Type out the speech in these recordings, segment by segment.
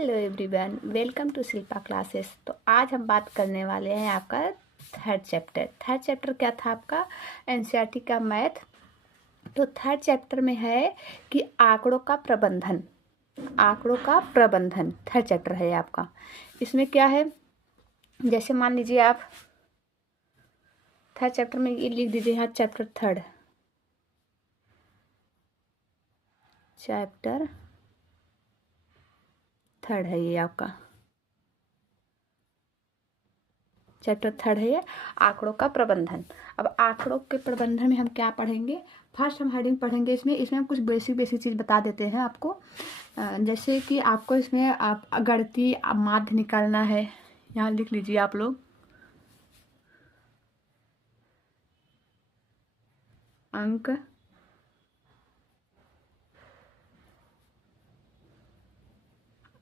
Hello everyone, welcome to Shilpa classes. तो आज हम बात करने वाले हैं आपका थर्ड चैप्टर क्या था आपका एनसीईआरटी का मैथ। तो थर्ड चैप्टर में है कि आंकड़ों का प्रबंधन थर्ड चैप्टर है आपका। इसमें क्या है, जैसे मान लीजिए आप थर्ड चैप्टर में ये लिख दीजिए यहाँ चैप्टर थर्ड है ये आपका चैप्टर थर्ड है ये आंकड़ों का प्रबंधन। अब आंकड़ों के प्रबंधन में हम क्या पढ़ेंगे, फर्स्ट हम हेडिंग पढ़ेंगे। इसमें हम कुछ बेसिक चीज़ बता देते हैं आपको। जैसे कि आपको इसमें आप गणितीय माध्य निकालना है। यहाँ लिख लीजिए आप लोग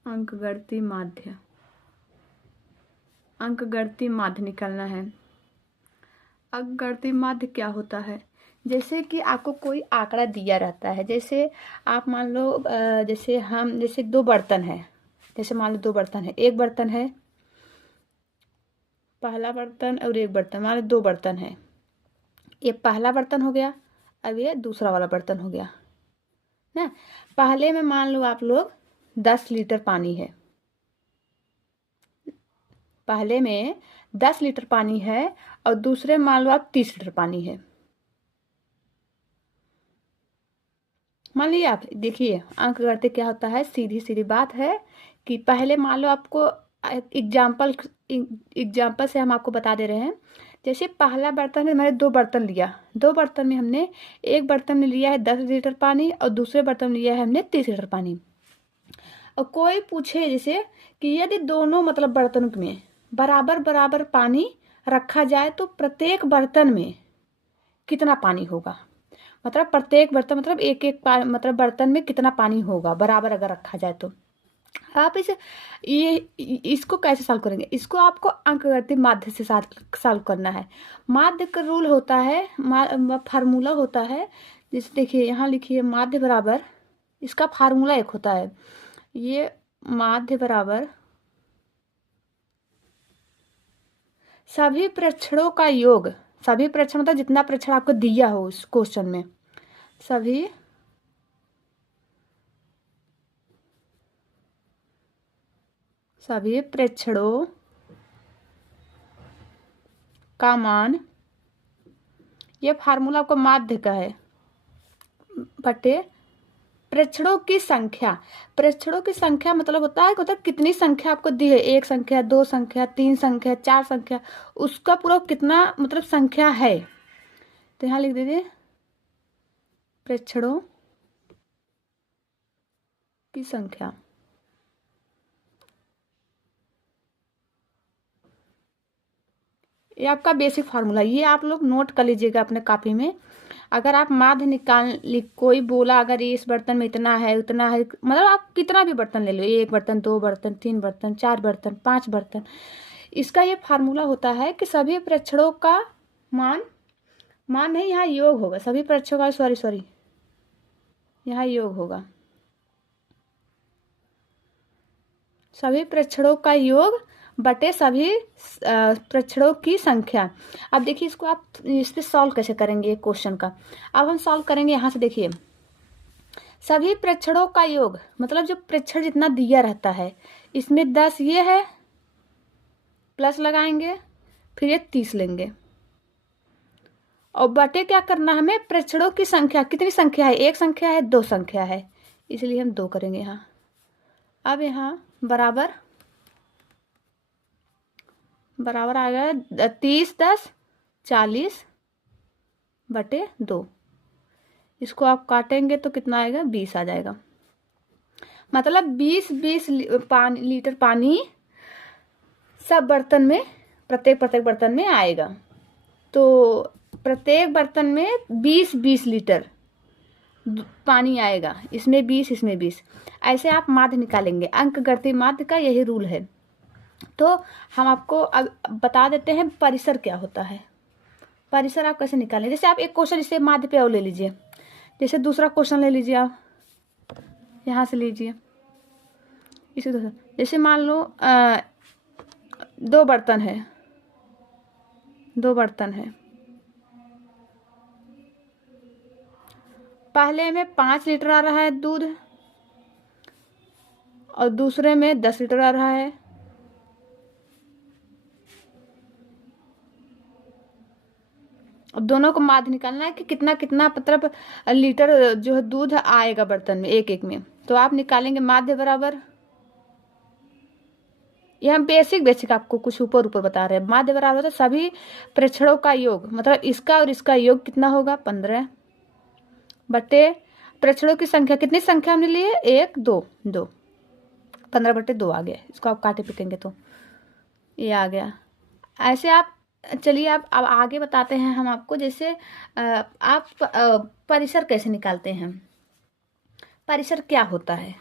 अंकगणितीय माध्य निकालना है। अंकगणितीय माध्य क्या होता है, जैसे कि आपको कोई आंकड़ा दिया रहता है। जैसे आप मान लो जैसे दो बर्तन है। जैसे मान लो दो बर्तन है, एक बर्तन है पहला बर्तन और एक बर्तन, मान लो दो बर्तन है। ये पहला बर्तन हो गया, अब ये दूसरा वाला बर्तन हो गया ना। पहले में मान लो आप लोग 10 लीटर पानी है, पहले में 10 लीटर पानी है और दूसरे मान लो आप 30 लीटर पानी है। मान लीजिए आप देखिए अंक करते क्या होता है, सीधी सीधी बात है कि पहले मान लो आपको एग्जाम्पल से हम आपको बता दे रहे हैं। जैसे पहला बर्तन में मैंने दो बर्तन लिया, दो बर्तन में हमने एक बर्तन में लिया है 10 लीटर पानी और दूसरे बर्तन में लिया है हमने 30 लीटर पानी। और कोई पूछे जैसे कि यदि दोनों मतलब बर्तन में बराबर बराबर पानी रखा जाए तो प्रत्येक बर्तन में कितना पानी होगा, मतलब प्रत्येक बर्तन मतलब एक एक मतलब बर्तन में कितना पानी होगा बराबर अगर रखा जाए तो। आप इसको कैसे सॉल्व करेंगे, इसको आपको अंकगणितीय माध्य से सॉल्व करना है। माध्य का रूल होता है, फार्मूला होता है। जैसे देखिए यहाँ लिखिए माध्य बराबर, इसका फार्मूला एक होता है, ये माध्य बराबर सभी प्रेक्षणों का योग। सभी प्रेक्षण मतलब जितना प्रेक्षण आपको दिया हो उस क्वेश्चन में, सभी प्रेक्षणों का मान, ये फार्मूला आपको माध्य का है, बटे प्रेक्षणों की संख्या। प्रेक्षणों की संख्या मतलब होता है मतलब कितनी संख्या आपको दी है, एक संख्या, दो संख्या, तीन संख्या, चार संख्या, उसका पूरा कितना मतलब संख्या है। तो यहाँ लिख दीजिए प्रेक्षणों की संख्या। ये आपका बेसिक फार्मूला, ये आप लोग नोट कर लीजिएगा अपने कॉपी में। अगर आप माध्य कोई बोला अगर ये इस बर्तन में इतना है उतना है, मतलब आप कितना भी बर्तन ले लो, एक बर्तन, दो बर्तन, तीन बर्तन, चार बर्तन, पांच बर्तन, इसका ये फार्मूला होता है कि सभी प्रेक्षणों का मान नहीं, यहाँ योग होगा। सभी प्रेक्षणों का सॉरी यहाँ योग होगा, सभी प्रेक्षणों का योग बटे सभी प्रेक्षणों की संख्या। अब देखिए इसको आप इस पे सॉल्व कैसे करेंगे क्वेश्चन का। अब हम सॉल्व करेंगे यहाँ से। देखिए सभी प्रेक्षणों का योग मतलब जो प्रेक्षण जितना दिया रहता है, इसमें 10 ये है, प्लस लगाएंगे, फिर ये 30 लेंगे और बटे क्या करना हमें, प्रेक्षणों की संख्या। कितनी संख्या है, एक संख्या है, दो संख्या है, इसलिए हम 2 करेंगे यहाँ। अब यहाँ बराबर आ गया 30 10 40 बटे 2। इसको आप काटेंगे तो कितना आएगा, 20 आ जाएगा। मतलब 20 लीटर पानी सब बर्तन में, प्रत्येक बर्तन में आएगा। तो प्रत्येक बर्तन में 20 लीटर पानी आएगा, इसमें 20 इसमें 20। ऐसे आप माध्य निकालेंगे। अंकगणितीय माध्य का यही रूल है। तो हम आपको अब बता देते हैं परिसर क्या होता है। परिसर आप कैसे निकालें, जैसे आप एक क्वेश्चन इसे माध्य पे और ले लीजिए। जैसे दूसरा क्वेश्चन ले लीजिए, आप यहाँ से लीजिए, इसी तरह जैसे मान लो दो बर्तन है, पहले में 5 लीटर आ रहा है दूध और दूसरे में 10 लीटर आ रहा है। अब दोनों को माध्य निकालना है कि कितना कितना मतलब लीटर जो है दूध आएगा बर्तन में एक एक में। तो आप निकालेंगे माध्य बराबर, ये हम बेसिक आपको कुछ ऊपर ऊपर बता रहे हैं। माध्य बराबर तो सभी प्रेक्षणों का योग, मतलब इसका और इसका योग कितना होगा 15 बटे प्रेक्षणों की संख्या, कितनी संख्या हमने ली है 1 2 2, 15/2 आ गया। इसको आप काटे पीटेंगे तो ये आ गया। ऐसे आप चलिए आप अब आगे बताते हैं हम आपको, जैसे आप परिसर कैसे निकालते हैं। परिसर क्या होता है,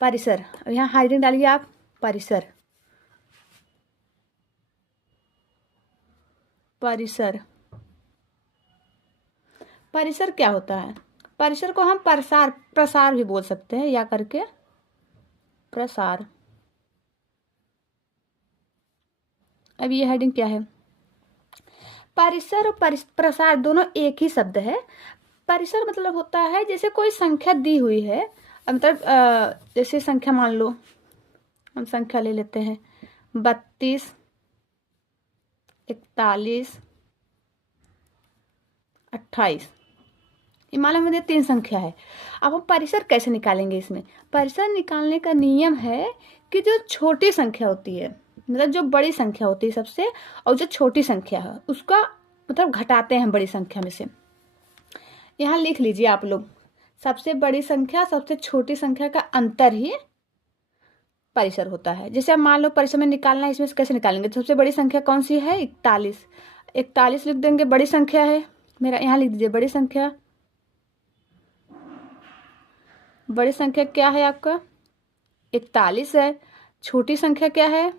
परिसर यहाँ हाइडिंग डालिए आप। परिसर, परिसर, परिसर क्या होता है। परिसर को हम प्रसार भी बोल सकते हैं, या करके प्रसार। अब ये हेडिंग क्या है, परिसर और प्रसार दोनों एक ही शब्द है। परिसर मतलब होता है जैसे कोई संख्या दी हुई है, मतलब जैसे संख्या मान लो, हम संख्या ले लेते हैं 32 41 28, ये मान लो मुझे 3 संख्या है। अब हम परिसर कैसे निकालेंगे, इसमें परिसर निकालने का नियम है कि जो छोटी संख्या होती है, मतलब जो बड़ी संख्या होती है सबसे, और जो छोटी संख्या है उसका मतलब घटाते हैं बड़ी संख्या में से। यहाँ लिख लीजिए आप लोग, सबसे बड़ी संख्या सबसे छोटी संख्या का अंतर ही परिसर होता है। जैसे अब मान लो परिसर में निकालना है, इसमें से कैसे निकालेंगे। सबसे बड़ी संख्या कौन सी है 41, 41 लिख देंगे, बड़ी संख्या है मेरा। यहाँ लिख दीजिए बड़ी संख्या, बड़ी संख्या क्या है आपका 41 है। छोटी संख्या क्या है,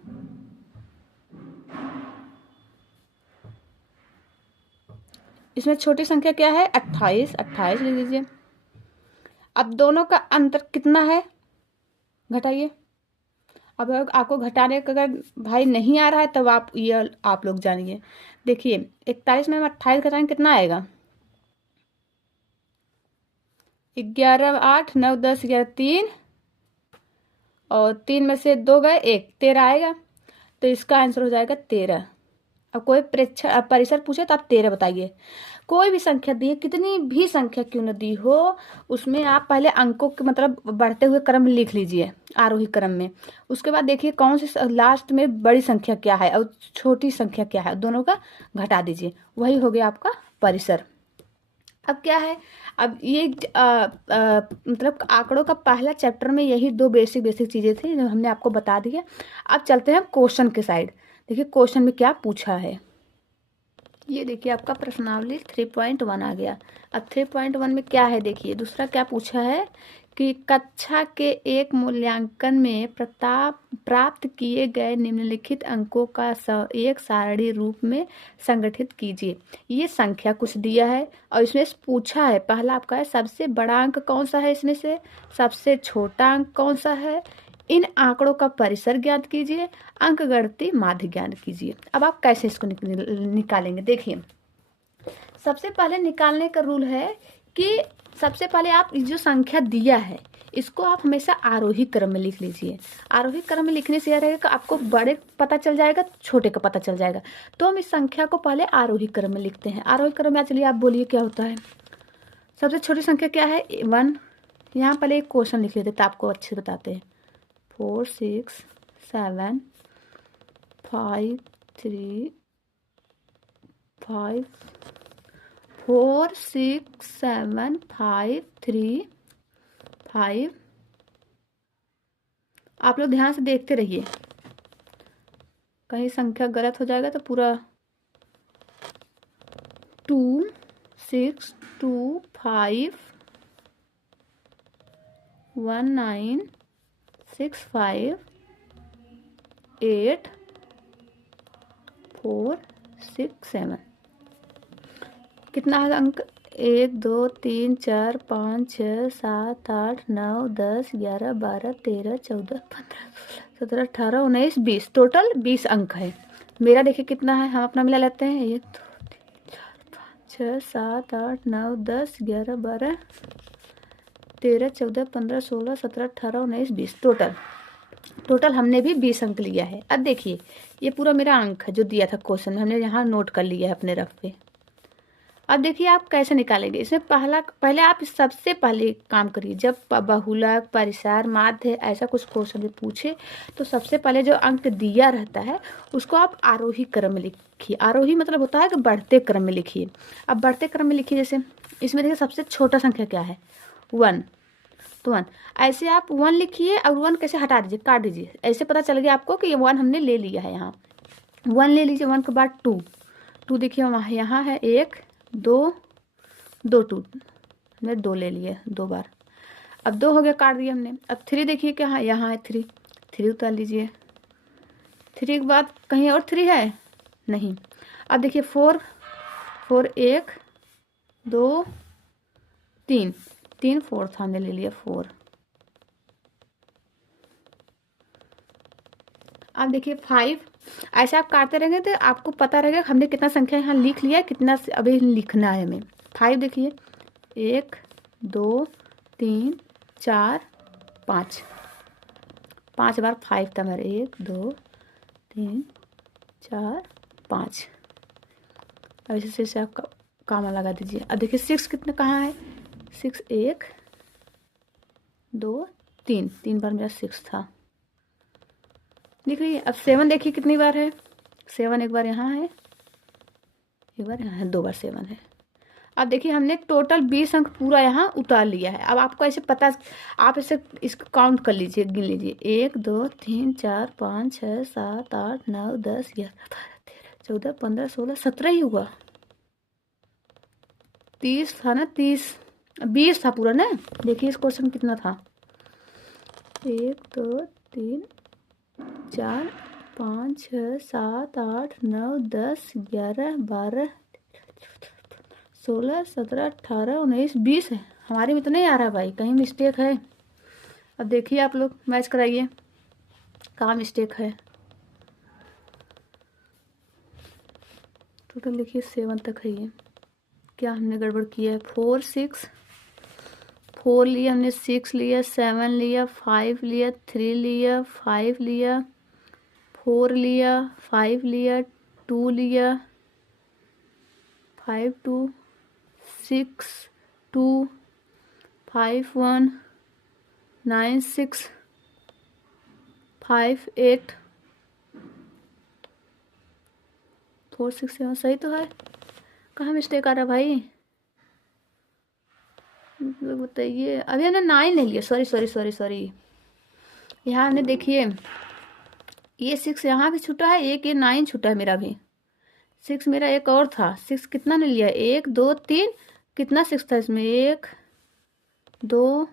इसमें छोटी संख्या क्या है 28, 28 लिख दीजिए। अब दोनों का अंतर कितना है घटाइए। अब आपको घटाने का अगर भाई नहीं आ रहा है तब आप ये आप लोग जानिए। देखिए 41 में हम 28 घटाएंगे कितना आएगा, 11 8 9 10 11 3, और 3 में से 2 गए 1, 13 आएगा। तो इसका आंसर हो जाएगा 13। अब कोई परिसर पूछे तो आप 13 बताइए। कोई भी संख्या दी है, कितनी भी संख्या क्यों न दी हो, उसमें आप पहले अंकों के मतलब बढ़ते हुए क्रम लिख लीजिए आरोही क्रम में। उसके बाद देखिए कौन सी लास्ट में बड़ी संख्या क्या है और छोटी संख्या क्या है, दोनों का घटा दीजिए, वही हो गया आपका परिसर। अब क्या है, अब ये मतलब आंकड़ों का पहला चैप्टर में यही 2 बेसिक चीजें थी जो हमने आपको बता दी है। अब चलते हैं क्वेश्चन के साइड। देखिए क्वेश्चन में क्या पूछा है, ये देखिए आपका प्रश्नावली 3.1 आ गया। अब 3.1 में क्या है, देखिए दूसरा क्या पूछा है कि कक्षा के एक मूल्यांकन में प्राप्त किए गए निम्नलिखित अंकों का एक सारणी रूप में संगठित कीजिए। ये संख्या कुछ दिया है और इसमें से पूछा है, पहला आपका है सबसे बड़ा अंक कौन सा है, इसमें से सबसे छोटा अंक कौन सा है, इन आंकड़ों का परिसर ज्ञात कीजिए, अंक गणती माध्य ज्ञात कीजिए। अब आप कैसे इसको निकालेंगे, देखिए सबसे पहले निकालने का रूल है कि सबसे पहले आप जो संख्या दिया है इसको आप हमेशा आरोही क्रम में लिख लीजिए। आरोही क्रम में लिखने से यह रहेगा कि आपको बड़े पता चल जाएगा, छोटे का पता चल जाएगा। तो हम इस संख्या को पहले आरोही क्रम में लिखते हैं। आरोही क्रम में चलिए आप बोलिए क्या होता है। सबसे छोटी संख्या क्या है 1। यहाँ पहले एक क्वेश्चन लिख लेते तो आपको अच्छे से बताते हैं। 4 6 7 5 3 5 4 6 7 5 3 5। आप लोग ध्यान से देखते रहिए, कहीं संख्या गलत हो जाएगा तो पूरा 2 6 2 5 1 9 6 5 8 4 6 7 कितना है अंक 1 2 3 4 5 6 7 8 9 10 11 12 13 14 15 16 17 18 19 20 टोटल 20 अंक है। मेरा देखिए कितना है, हम अपना मिला लेते हैं। 1 2 3 4 5 6 7 8 9 10 11 12 13 14 15 16 17 18 19 20 टोटल हमने भी 20 अंक लिया है। अब देखिए ये पूरा मेरा अंक है जो दिया था क्वेश्चन में, हमने यहाँ नोट कर लिया है अपने रफ पे। अब देखिए आप कैसे निकालेंगे इसमें। पहले आप सबसे पहले काम करिए, जब बहुलक परिसार माध्य ऐसा कुछ क्वेश्चन में पूछे तो सबसे पहले जो अंक दिया रहता है उसको आप आरोही क्रम में लिखिए। आरोही मतलब होता है कि बढ़ते क्रम में लिखिए। अब बढ़ते क्रम में लिखिए, जैसे इसमें देखिए सबसे छोटा संख्या क्या है, 1, तो 1 ऐसे आप 1 लिखिए और 1 कैसे हटा दीजिए, काट दीजिए। ऐसे पता चल गया आपको कि ये 1 हमने ले लिया है। यहाँ 1 ले लीजिए, 1 के बाद 2 देखिए वहाँ यहाँ है 1 2 2 2 मैं 2 ले लिए 2 बार। अब 2 हो गया, काट दिया हमने। अब 3 देखिए क्या है, यहाँ है 3 उतार लीजिए। 3 के बाद कहीं और 3 है नहीं। अब देखिए 4 1 2 3 4 हमने ले लिया 4। अब देखिए 5 ऐसे आप काटते रहेंगे तो आपको पता रहेगा हमने कितना संख्या यहाँ लिख लिया है, कितना अभी लिखना है हमें। 5 देखिए 1 2 3 4 5 5 बार 5 था मेरे। 1 2 3 4 5 अब इसे से आप कामा लगा दीजिए। अब देखिए 6 कितने कहाँ है, 6 1 2 3 बार मेरा 6 था, दिख रही है। अब 7 देखिए कितनी बार है, 7 एक बार यहाँ है, एक बार यहाँ है, 2 बार 7 है। अब देखिए हमने टोटल 20 अंक पूरा यहाँ उतार लिया है। अब आपको ऐसे पता, आप इसे इसको काउंट कर लीजिए, गिन लीजिए। 1 2 3 4 5 6 7 8 9 10 11 12 13 14 15 16 17 ही हुआ। 30 था ना, 20 था पूरा ना। देखिए इस क्वेश्चन कितना था, 1 2 3 4 5 6 7 8 9 10 11 12 16 17 18 19 20 है। हमारे में तो नहीं आ रहा भाई, कहीं मिस्टेक है। अब देखिए आप लोग मैच कराइए कहाँ मिस्टेक है। टोटल देखिए 7 तक है, ये क्या हमने गड़बड़ किया है। 4 6 4 लिया हमने, 6 लिया, 7 लिया, 5 लिया, 3 लिया, 5 लिया, 4 लिया, 5 लिया, 2 लिया, 5 2 6 2 5 1 9 6 5 8 4 6 7 सही तो है, कहाँ मिस्टेक आ रहा भाई बताइए। अभी हमने 9 ले लिया, सॉरी। यहाँ हमने देखिए ये 6 यहाँ भी छूटा है, एक ये 9 छूटा है मेरा भी। 6 मेरा एक और था, 6 कितना ने लिया, 1 2 3 कितना 6 था इसमें, 1 2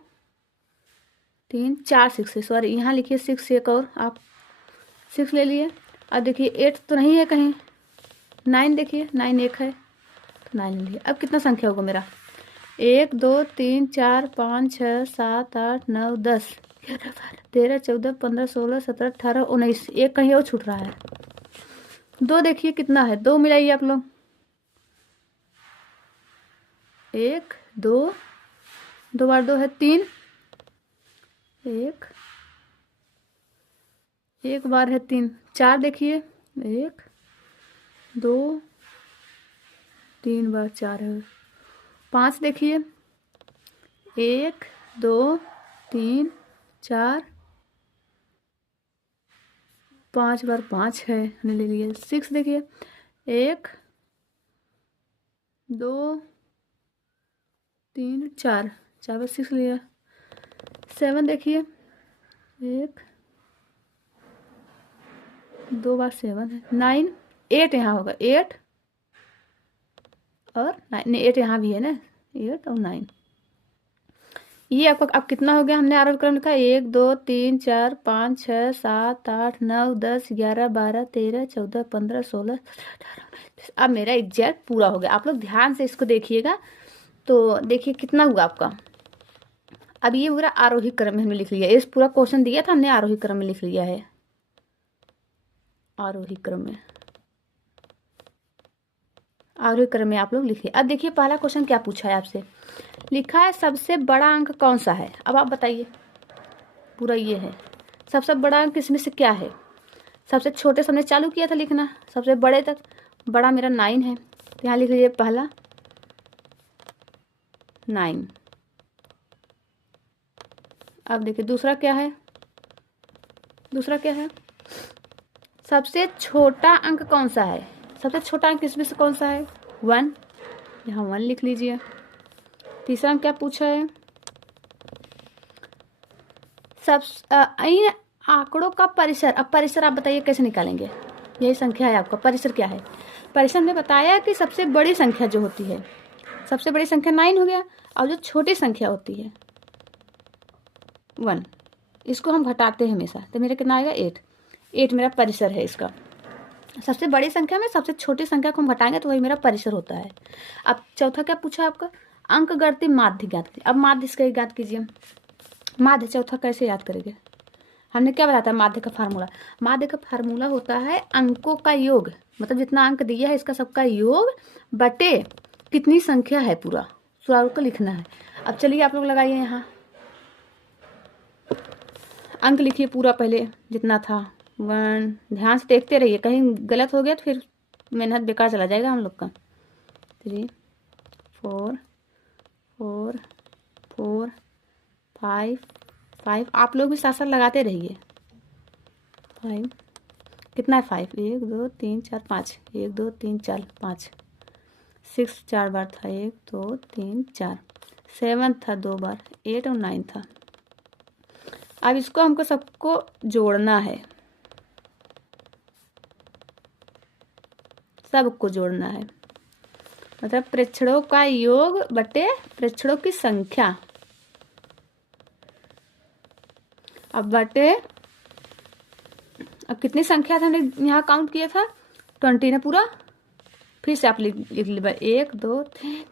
3 4 6 है, सॉरी यहाँ लिखिए 6 एक और आप 6 ले लिए। अब देखिए 8 तो नहीं है कहीं, 9 देखिए 9 एक है तो 9 ले लिया। अब कितना संख्या होगा मेरा, 1 2 3 4 5 6 7 8 9 10 11 12 13 14 15 16 17 18 19, एक कहीं और छूट रहा है। 2 देखिए कितना है, 2 मिलाइए आप लोग, 1 2 2 बार 2 है 3, 1 बार है 3, 4 देखिए 1 2 3 बार 4 है, 5 देखिए 1 2 3 4 5 बार 5 है, हमने ले लिया। 6 देखिए 1 2 3 4 बार 6 लिया। 7 देखिए 1 2 बार 7 है। 9 8 यहाँ होगा, 8 और 9 नहीं 8 यहाँ भी है ना, 8 और 9। ये आपको अब कितना हो गया, हमने आरोह क्रम लिखा 1 2 3 4 5 6 7 8 9 10 11 12 13 14 15 16 17 18 19। अब मेरा एग्जैक्ट पूरा हो गया। आप लोग ध्यान से इसको देखिएगा, तो देखिए कितना हुआ आपका। अब ये पूरा आरोही क्रम में हमने लिख लिया, इस पूरा क्वेश्चन दिया था हमने आरोही क्रम में लिख लिया है, आरोही क्रम में, आरोही क्रम में आप लोग लिखिए। अब देखिए पहला क्वेश्चन क्या पूछा है आपसे, लिखा है सबसे बड़ा अंक कौन सा है। अब आप बताइए, पूरा ये है, सबसे बड़ा अंक इसमें से क्या है। सबसे छोटे से हमने चालू किया था लिखना, सबसे बड़े तक, बड़ा मेरा 9 है, तो यहाँ लिख लीजिए पहला 9। अब देखिए दूसरा क्या है, दूसरा क्या है, सबसे छोटा अंक कौन सा है, सबसे छोटा अंक इसमें से कौन सा है, 1, यहाँ 1 लिख लीजिए। तीसरा अंक क्या पूछा है, सब इन आंकड़ों का परिसर। अब परिसर आप बताइए कैसे निकालेंगे, यही संख्या है आपका, परिसर क्या है। परिसर ने बताया कि सबसे बड़ी संख्या जो होती है, सबसे बड़ी संख्या 9 हो गया, और जो छोटी संख्या होती है 1, इसको हम घटाते हैं हमेशा, तो मेरा कितना आएगा 8। 8 मेरा परिसर है इसका। सबसे बड़ी संख्या में सबसे छोटी संख्या को हम घटाएंगे तो वही मेरा परिसर होता है। अब चौथा क्या पूछा आपका, अंक गणती माध्य ज्ञात कीजिए। अब माध्य इसका ज्ञात कीजिए, माध्य चौथा कैसे याद करेंगे, हमने क्या बताया था माध्य का फार्मूला। माध्य का फार्मूला होता है अंकों का योग, मतलब जितना अंक दिया है इसका सबका योग बटे कितनी संख्या है, पूरा सवाल को लिखना है। अब चलिए आप लोग लगाइए यहाँ अंक लिखिए पूरा, पहले जितना था 1, ध्यान से देखते रहिए, कहीं गलत हो गया तो फिर मेहनत बेकार चला जाएगा हम लोग का। 3 4 4 4 5 5, आप लोग भी साथ साथ लगाते रहिए। 5 कितना है, 5, 1 2 3 4 5, 1 2 3 4 5, 6 4 बार था, 1 2 3 4, 7 था 2 बार, 8 और 9 था। अब इसको हमको सबको जोड़ना है, सबको जोड़ना है, मतलब प्रेक्षणों का योग बटे प्रेक्षणों की संख्या। अब बटे, अब कितनी संख्या था हमने यहाँ काउंट किया था 20 ने पूरा, फिर से आप लिख लीजिए 1 2 3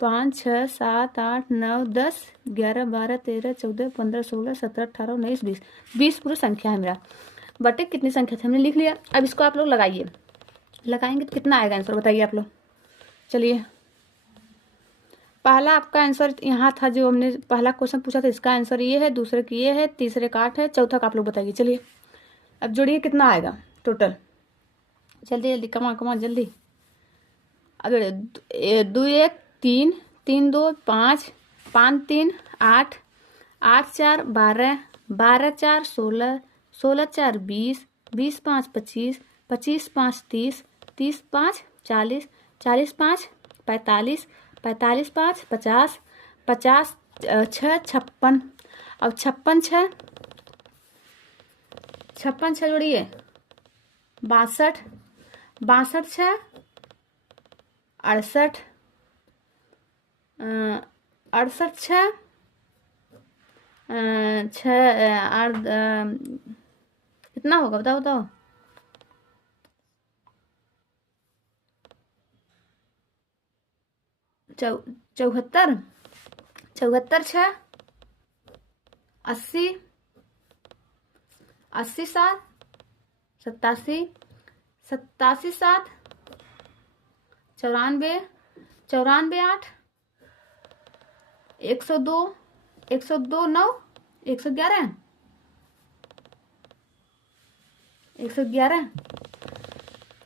5 6 7 8 9 10 11 12 13 14 15 16 17 18 19 20, 20 पूरी संख्या है मेरा, बटे कितनी संख्या थी हमने लिख लिया। अब इसको आप लोग लगाइए, लगाएंगे तो कितना आएगा आंसर बताइए आप लोग। चलिए पहला आपका आंसर यहाँ था, जो हमने पहला क्वेश्चन पूछा था इसका आंसर ये है, दूसरे की ये है, तीसरे का 8 है, चौथा का आप लोग बताइए। चलिए अब जोड़िए कितना आएगा टोटल, जल्दी जल्दी, कमा कमा जल्दी। अब 2 1 3 3 2 5 5 3 8 8 4 12 12 4 16 16 4 20 20 5 25 25 5 30 30 5 40 40 5 45 45 5 50 50 6 56, अब 56 6 जोड़िए 62 62 6 68 68 6 कितना होगा बताओ बताओ, 74 74 6 80 80 7 87 87 7 94 94 8 102 102 9 111 111।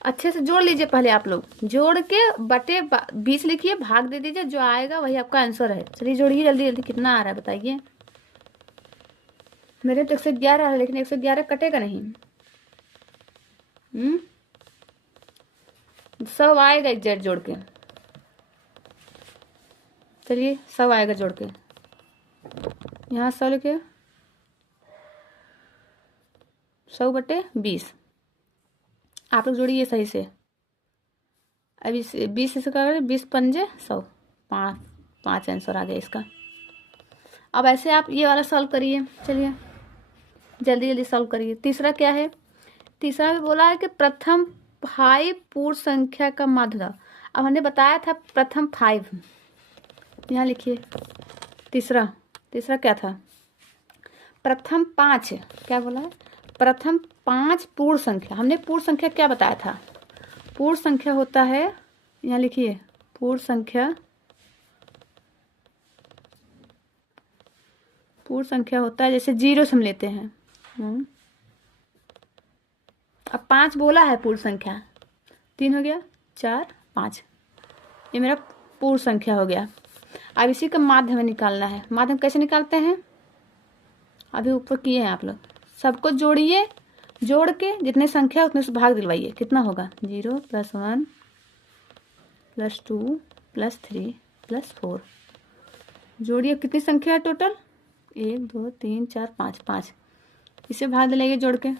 अच्छे से जोड़ लीजिए पहले आप लोग, जोड़ के बटे 20 लिखिए, भाग दे दीजिए, जो आएगा वही आपका आंसर है। चलिए जोड़िए जल्दी जल्दी, कितना आ रहा है बताइए। मेरे तो 111 है, लेकिन 111 कटेगा नहीं। 100 आएगा एग्जैक्ट जोड़ के, चलिए 100 आएगा जोड़ के, यहाँ 100 लिखे, 100 बटे 20, आप लोग जोड़िए सही से। अब इस 20 से कर 20 पंजे 100, 5 आंसर आ गया इसका। अब ऐसे आप ये वाला सॉल्व करिए, चलिए जल्दी जल्दी सॉल्व करिए। तीसरा क्या है, तीसरा में बोला है कि प्रथम 5 पूर्ण संख्या का माध्य। अब हमने बताया था प्रथम 5, यहाँ लिखिए तीसरा क्या था, प्रथम 5, क्या बोला है, प्रथम 5 पूर्ण संख्या। हमने पूर्ण संख्या क्या बताया था, पूर्ण संख्या होता है, यहाँ लिखिए पूर्ण संख्या होता है, जैसे 0 से हम लेते हैं। अब 5 बोला है पूर्ण संख्या, 3 हो गया, 4 5, ये मेरा पूर्ण संख्या हो गया। अब इसी का माध्य हमें निकालना है। माध्य हम कैसे निकालते हैं, अभी ऊपर किए हैं आप लोग। सबको जोड़िए, जोड़ के जितने संख्या उतने से भाग दिलवाइए। कितना होगा, 0 + 1 + 2 + 3 + 4। जोड़िए, कितनी संख्या है टोटल, 1 2 3 4 5, 5। इसे भाग दिलाइए जोड़ के,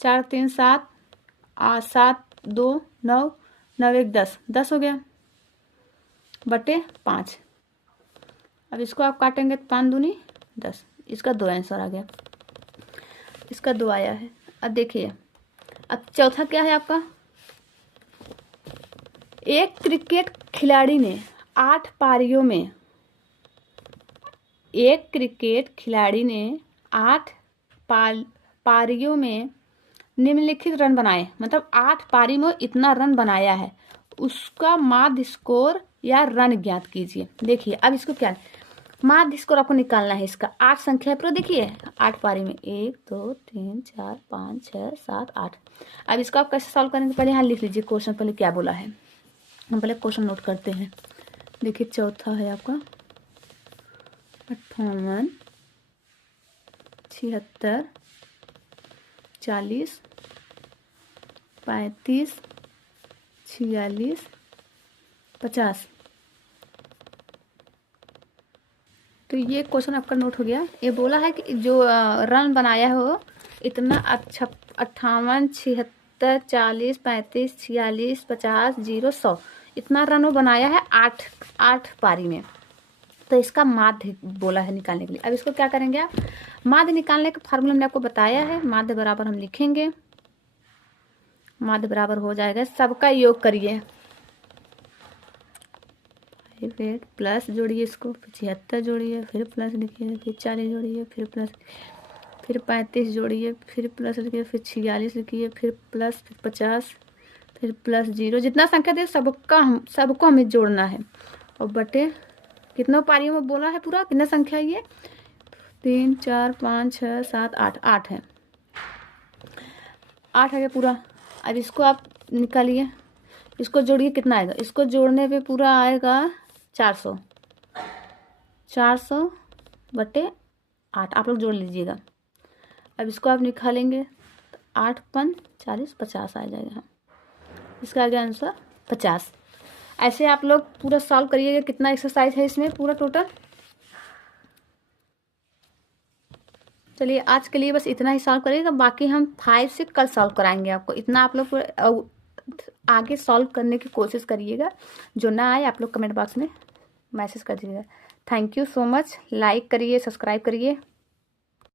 4 3 7, 8 7 2 9, 9 1 10, 10 हो गया बटे 5। अब इसको आप काटेंगे तो 5 दूनी 10, इसका 2 आंसर आ गया, इसका 2 आया है। अब देखिए, अब चौथा क्या है आपका, एक क्रिकेट खिलाड़ी ने 8 पारियों में, एक क्रिकेट खिलाड़ी ने 8 पारियों में निम्नलिखित रन बनाए, मतलब 8 पारी में इतना रन बनाया है, उसका माध्य स्कोर या रन ज्ञात कीजिए। देखिए अब इसको क्या, माध्य स्कोर आपको निकालना है इसका। 8 संख्या पूरा देखिए, 8 पारी में 1 2 3 4 5 6 7 8। अब इसको आप कैसे सॉल्व करेंगे, पहले यहाँ लिख लीजिए क्वेश्चन, पहले क्या बोला है, हम पहले क्वेश्चन नोट करते हैं। देखिए चौथा है आपका 58 76 40 35 46 50। तो ये क्वेश्चन आपका नोट हो गया। ये बोला है कि जो रन बनाया हो इतना 58 76 40 35 46 50 0 100, इतना रन वो बनाया है 8 पारी में। तो इसका माध्य बोला है निकालने के लिए। अब इसको क्या करेंगे आप, माध्य निकालने का फार्मूला हमने आपको बताया है। माध्य बराबर हम लिखेंगे, माध्य बराबर हो जाएगा, सबका योग करिए, 8 प्लस जोड़िए इसको, 75 जोड़िए, फिर प्लस लिखिए, फिर 40 जोड़िए, फिर प्लस, फिर 35 जोड़िए, फिर प्लस लिखिए, फिर 46 लिखिए, फिर प्लस, फिर 50, फिर प्लस 0। जितना संख्या दे सबको हमें जोड़ना है। और बटे कितना पारियों में बोला है, पूरा कितना संख्या है ये, 3 4 5 6 7 8, 8 है, 8 है पूरा। अब इसको आप निकालिए, इसको जोड़िए, कितना आएगा, इसको जोड़ने पे पूरा आएगा 400 बटे 8, आप लोग जोड़ लीजिएगा। अब इसको आप निकालेंगे तो 8 5 40 50 आ जाएगा, इसका आ गया आंसर 50। ऐसे आप लोग पूरा सॉल्व करिएगा। कितना एक्सरसाइज है इसमें पूरा टोटल। चलिए आज के लिए बस इतना ही सॉल्व करिएगा, बाकी हम 5 से कल सॉल्व कराएंगे आपको। इतना आप लोग आगे सॉल्व करने की कोशिश करिएगा। जो ना आए आप लोग कमेंट बॉक्स में मैसेज कर दीजिएगा। Thank you so much. Like करिए, सब्सक्राइब करिए।